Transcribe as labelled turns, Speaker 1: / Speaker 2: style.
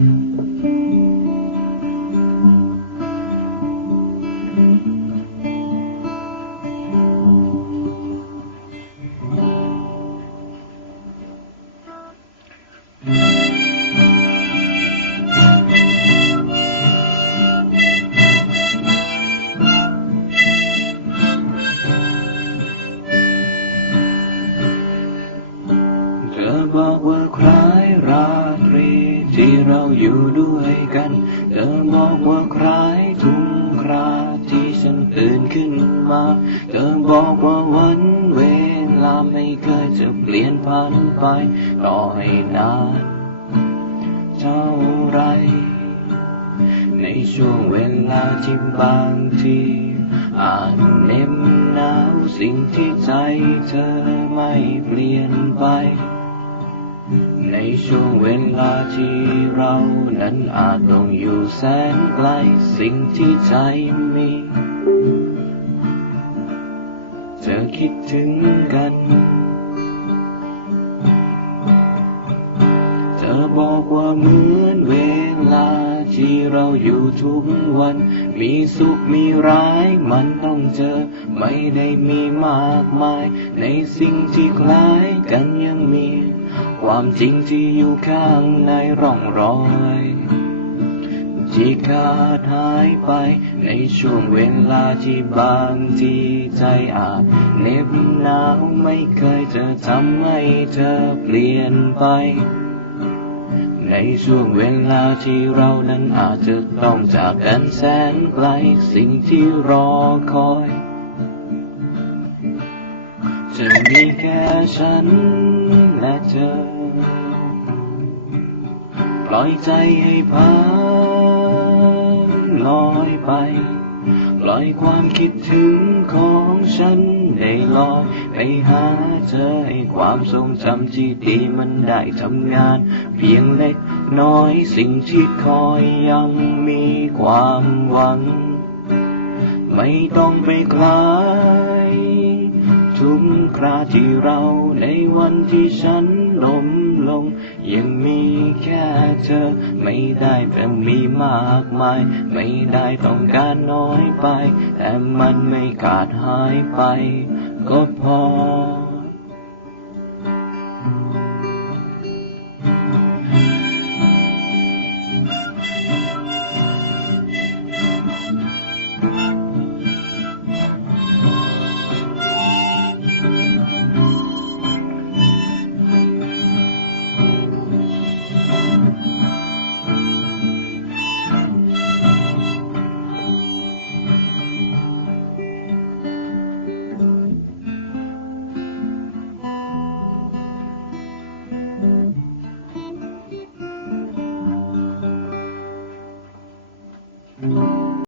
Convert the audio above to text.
Speaker 1: เที่เราอยู่ด้วยกัน เธอบอกว่าคล้ายทุ่งคราที่ฉันตื่นขึ้นมา เธอบอกว่าวันเวลาไม่เคยจะเปลี่ยนผ่านไปต่อให้นานเท่าไร ในช่วงเวลาที่บางทีอาจเน็บหนาวสิ่งที่ใจเธอไม่เปลี่ยนไป ในช่วงเวลาที่เรานั้นอาจต้องอยู่แสนไกลสิ่งที่ใจมีเธอคิดถึงกัน เธอบอกว่าเหมือนเวลาที่เราอยู่ทุกวัน มีสุขมีร้ายมันต้องเจอ ไม่ได้มีมากมาย ในสิ่งที่คล้ายกันยัง ความจริงที่อยู่ข้างในร่องรอยที่ขาดหายไปในช่วงเวลาที่บางทีใจอาจเหน็บหนาวไม่เคยจะทำให้เธอเปลี่ยนไป ในช่วงเวลาที่เรานั้นอาจจะต้องจากกันแสนไกลสิ่งที่รอคอย จะมีแค่ฉันและเธอ ปล่อยใจให้พัดลอยไป ปล่อยความคิดถึงของฉันได้ลอยไปหาเธอให้ความทรงจำที่ดีมันได้ทำงาน เพียงเล็กน้อยสิ่งที่คอยยังมีความหวัง ไม่ต้องไปคลายทุกคราที่เราในวันที่ฉันล้มลง ยังมีแค่ เธอไม่ได้แต่มีมากมาย ไม่ได้ต้องการน้อยไป แต่มันไม่ขาดหายไป ก็พอ